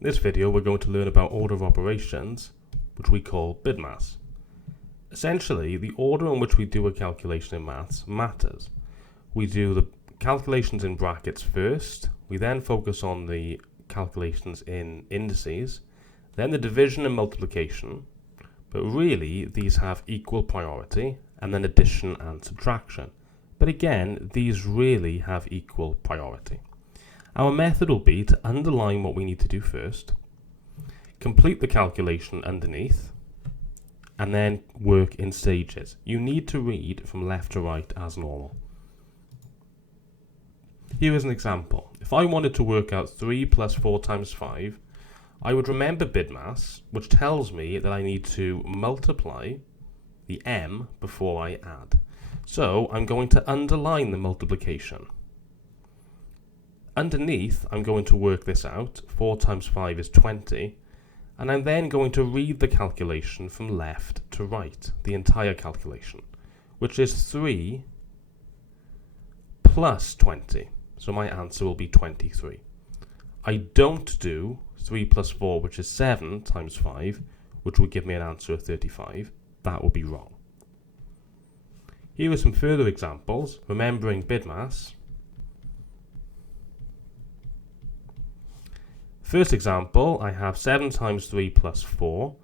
In this video, we're going to learn about order of operations, which we call BIDMAS. Essentially, the order in which we do a calculation in maths matters. We do the calculations in brackets first, we then focus on the calculations in indices, then the division and multiplication, but really these have equal priority, and then addition and subtraction. But again, these really have equal priority. Our method will be to underline what we need to do first, complete the calculation underneath, and then work in stages. You need to read from left to right as normal. Here is an example. If I wanted to work out 3 plus 4 times 5, I would remember BIDMAS, which tells me that I need to multiply the m before I add. So I'm going to underline the multiplication. Underneath, I'm going to work this out. 4 times 5 is 20. And I'm then going to read the calculation from left to right, the entire calculation, which is 3 plus 20. So my answer will be 23. I don't do 3 plus 4, which is 7 times 5, which would give me an answer of 35. That would be wrong. Here are some further examples, remembering BIDMAS. First example, I have 7 times 3 plus 4.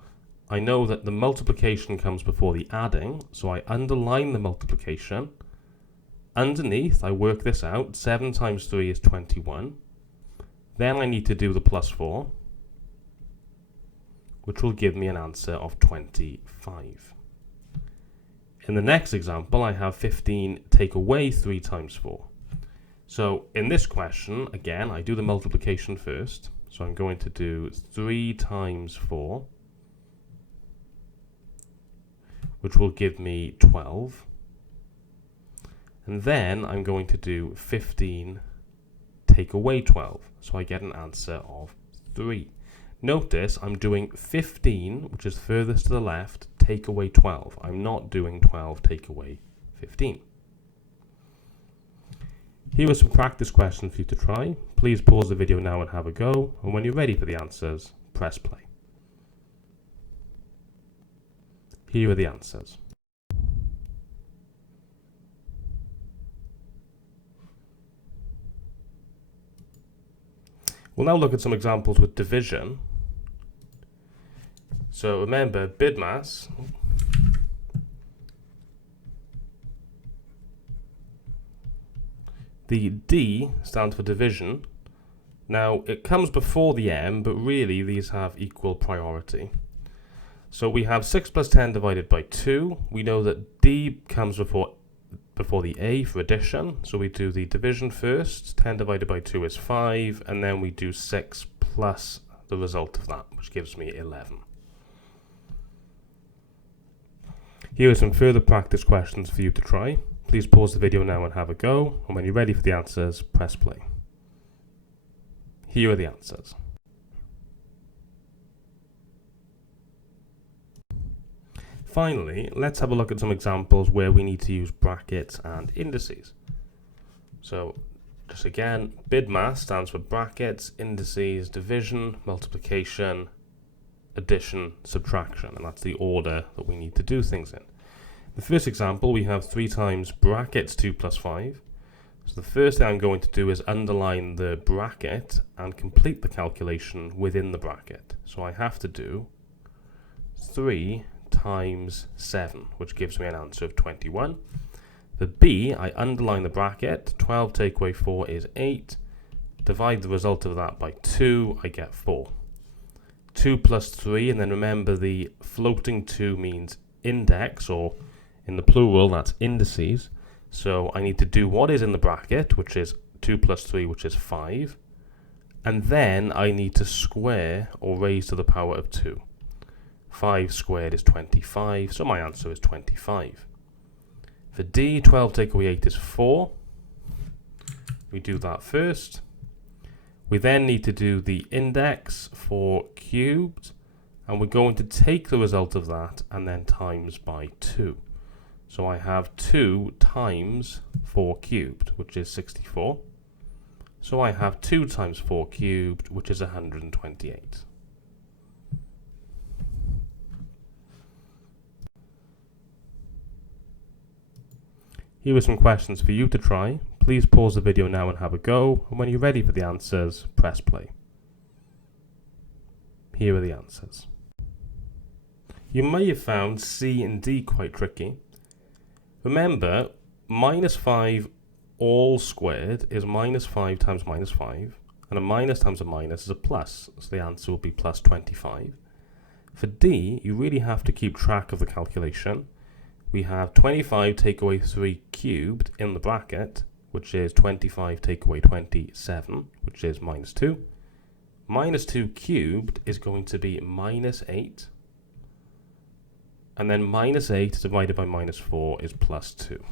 I know that the multiplication comes before the adding, so I underline the multiplication. Underneath, I work this out. 7 times 3 is 21. Then I need to do the plus 4, which will give me an answer of 25. In the next example, I have 15 take away 3 times 4. So in this question, again, I do the multiplication first. So I'm going to do 3 times 4, which will give me 12. And then I'm going to do 15 take away 12. So I get an answer of 3. Notice I'm doing 15, which is furthest to the left, take away 12. I'm not doing 12 take away 15. Here are some practice questions for you to try. Please pause the video now and have a go, and when you're ready for the answers, press play. Here are the answers. We'll now look at some examples with division. So remember, BIDMAS the D stands for division. Now, it comes before the M, but really these have equal priority. So we have 6 plus 10 divided by 2. We know that D comes before the A for addition. So we do the division first. 10 divided by 2 is 5. And then we do 6 plus the result of that, which gives me 11. Here are some further practice questions for you to try. Please pause the video now and have a go, and when you're ready for the answers, press play. Here are the answers. Finally, let's have a look at some examples where we need to use brackets and indices. So, just again, BIDMAS stands for brackets, indices, division, multiplication, addition, subtraction, and that's the order that we need to do things in. The first example, we have 3 times brackets 2 plus 5. So the first thing I'm going to do is underline the bracket and complete the calculation within the bracket. So I have to do 3 times 7, which gives me an answer of 21. For B, I underline the bracket. 12 take away 4 is 8. Divide the result of that by 2, I get 4. 2 plus 3, and then remember the floating 2 means index, or in the plural, that's indices. So I need to do what is in the bracket, which is 2 plus 3, which is 5. And then I need to square or raise to the power of 2. 5 squared is 25, so my answer is 25. For D, 12 take away 8 is 4. We do that first. We then need to do the index for cubed, and we're going to take the result of that and then times by 2. So I have 2 times 4 cubed, which is 64. So I have 2 times 4 cubed, which is 128. Here are some questions for you to try. Please pause the video now and have a go, and when you're ready for the answers, press play. Here are the answers. You may have found C and D quite tricky. Remember, minus 5 all squared is minus 5 times minus 5, and a minus times a minus is a plus, so the answer will be plus 25. For D, you really have to keep track of the calculation. We have 25 take away 3 cubed in the bracket, which is 25 take away 27, which is minus 2. Minus 2 cubed is going to be minus 8. And then minus 8 divided by minus 4 is plus 2.